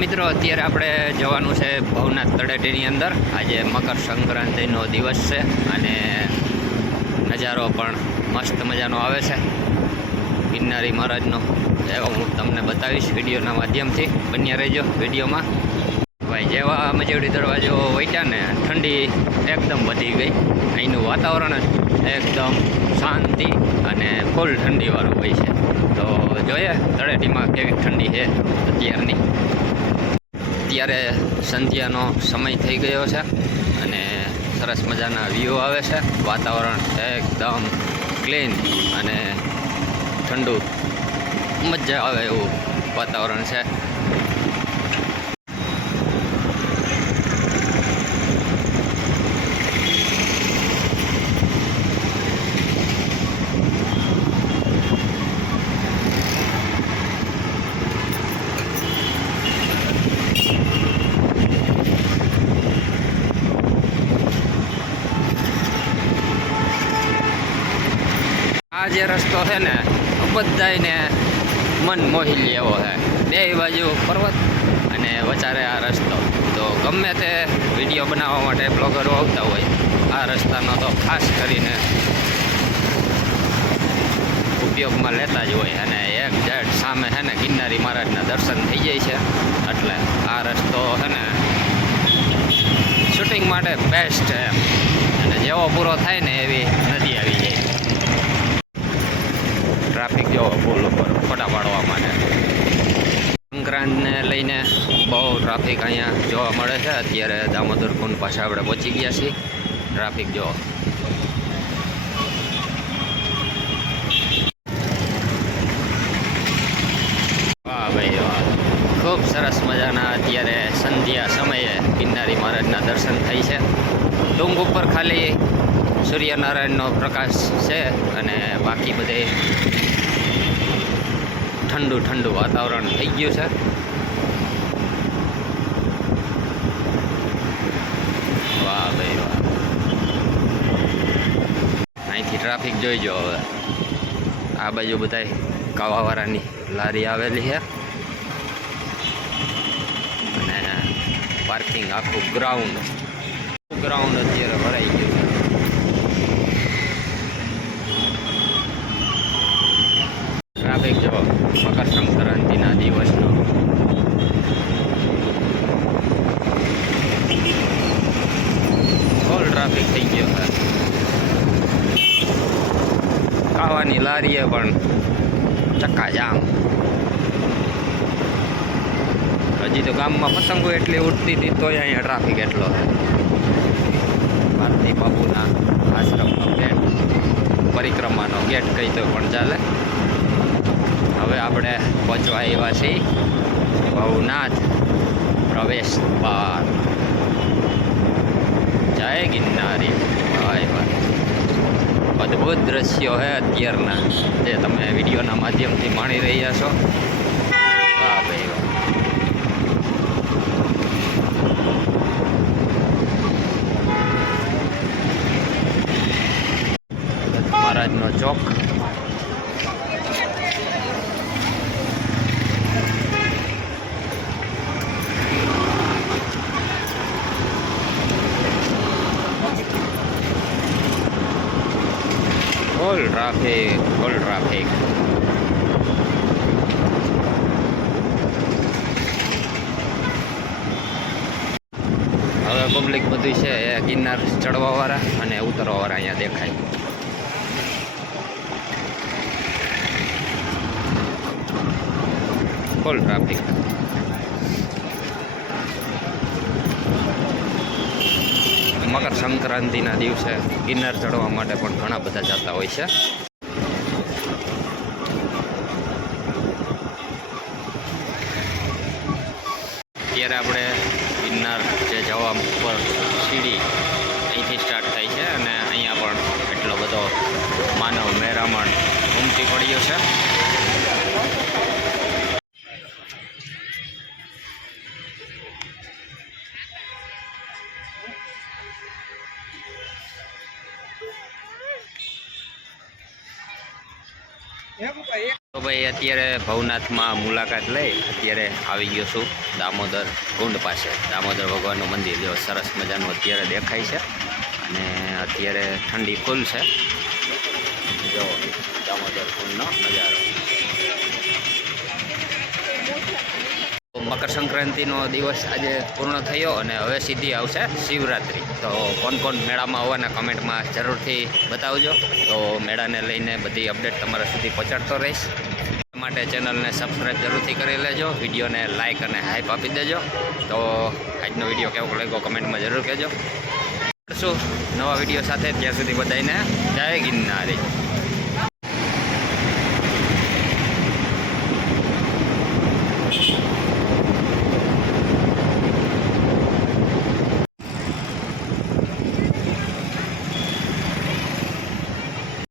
મિત્રો અત્યારે આપણે જવાનું છે ભવનાથ તળેટીની અંદર. આજે મકર સંક્રાંતિનો દિવસ છે અને નજારો પણ મસ્ત મજાનો આવે છે ગિરનારી મહારાજનો. એવો હું તમને બતાવીશ વિડીયોના માધ્યમથી. બન્યા રહેજો વિડીયોમાં. ભાઈ જેવા મજેવડી દરવાજો વૈટ્યા ને ઠંડી એકદમ વધી ગઈ. અહીંનું વાતાવરણ એકદમ શાંતિ અને ફૂલ ઠંડીવાળું હોય છે. તો જોઈએ તળેટીમાં કેવી ઠંડી છે અત્યારની. અત્યારે સંધ્યાનો સમય થઈ ગયો છે અને સરસ મજાના વ્યૂ આવે છે. વાતાવરણ એકદમ ક્લીન અને ઠંડુ, મજા આવે એવું વાતાવરણ છે. આ જે રસ્તો છે ને બધાને મન મોહી લે એવો છે. બે બાજુ પર્વત અને વચારે આ રસ્તો. તો ગમે તે વિડીયો બનાવવા માટે બ્લોગરો આવતા હોય આ રસ્તાનો તો ખાસ કરીને ઉપયોગમાં લેતા જ હોય. અને એક જડ સામે છે ને ગિરનારી મહારાજના દર્શન થઈ જાય છે. એટલે આ રસ્તો છે ને શૂટિંગ માટે બેસ્ટ છે. અને જેવો પૂરો થાય ને એવી નદી આવી જાય. ટ્રાફિક જો પુલ ઉપર ફોટા પાડવા માટે. સંક્રાંતને લઈને બહુ ટ્રાફિક અહીંયા જોવા મળે છે. અત્યારે દામોદર કુંડ પાસે આપણે પહોંચી ગયા છીએ. ટ્રાફિક જો વાહ ભાઈ વાહ, ખૂબ સરસ મજાના અત્યારે સંધ્યા સમયે ગિરનારી મહારાજના દર્શન થાય છે. ડુંગ ઉપર ખાલી સૂર્યનારાયણનો પ્રકાશ છે અને બાકી બધે ઠંડુ ઠંડુ વાતાવરણ થઈ ગયું છે. વાહ ભાઈ વાહ. અહીંથી ટ્રાફિક જોઈજો. હવે આ બાજુ બધાય કાવાવાળાની લારી આવેલી છે અને પાર્કિંગ આખું ગ્રાઉન્ડ અત્યારે ભરાઈ ગયું છે. ટ્રાફિક જો મકર સંક્રાંતિના દિવસનો. ફૂલ ટ્રાફિક થઈ ગયો છે. ખાવાની લારીએ પણ ચક્કાજામ. હજી તો ગામમાં પતંગો એટલી ઉડતી હતી તોય અહીંયા ટ્રાફિક એટલો છે. ભારતી બાપુના આશ્રમનો ગેટ, પરિક્રમાનો ગેટ કહી તો પણ ચાલે. હવે આપણે પહોંચવા આવ્યા છીએ ભવનાથ પ્રવેશ દ્વાર. જય ગિરનારી. ભાઈ ભાઈ અદ્ભુત દ્રશ્યો છે અત્યારના, જે તમે વિડીયોના માધ્યમથી માણી રહ્યા છો. વાહ ભાઈ વાહ. મહારાજનો ચોક. Full traffic. હવે પબ્લિક બધું છે એ ગિરનાર ચડવાવાળા અને ઉતરવાવાળા અહીંયા દેખાય. Full traffic. મકર સંક્રાંતિના દિવસે ગિરનાર ચડવા માટે પણ ઘણા બધા જતા હોય છે. અત્યારે આપણે ગિરનાર જે જવા ઉપર સીડી અહીંથી સ્ટાર્ટ થાય છે અને અહીંયા પણ એટલો બધો માનવ મહેરામણ ઉમટી પડ્યો છે. તો ભાઈ અત્યારે ભવનાથમાં મુલાકાત લઈ અત્યારે આવી ગયો છું દામોદર કુંડ પાસે. દામોદર ભગવાનનું મંદિર જો સરસ મજાનું અત્યારે દેખાય છે અને અત્યારે ઠંડી ફૂલ છે. જો દામોદર કુંડનો નજારો. મકર સંક્રાંતિનો દિવસ આજે પૂર્ણ થયો અને હવે સીધી આવશે શિવરાત્રિ. તો કોણ કોણ મેળામાં આવવાના કમેન્ટમાં જરૂરથી બતાવજો. તો મેળાને લઈને બધી અપડેટ તમારા સુધી પહોંચાડતો રહીશ. એ માટે ચેનલને સબસ્ક્રાઈબ જરૂરથી કરી લેજો, વિડીયોને લાઇક અને હાઈપ આપી દેજો. તો આજનો વિડીયો કેવો લાગ્યો કમેન્ટમાં જરૂર કહેજો. મળશું નવા વિડીયો સાથે. ત્યાં સુધી બધાને જય ગિરનારી.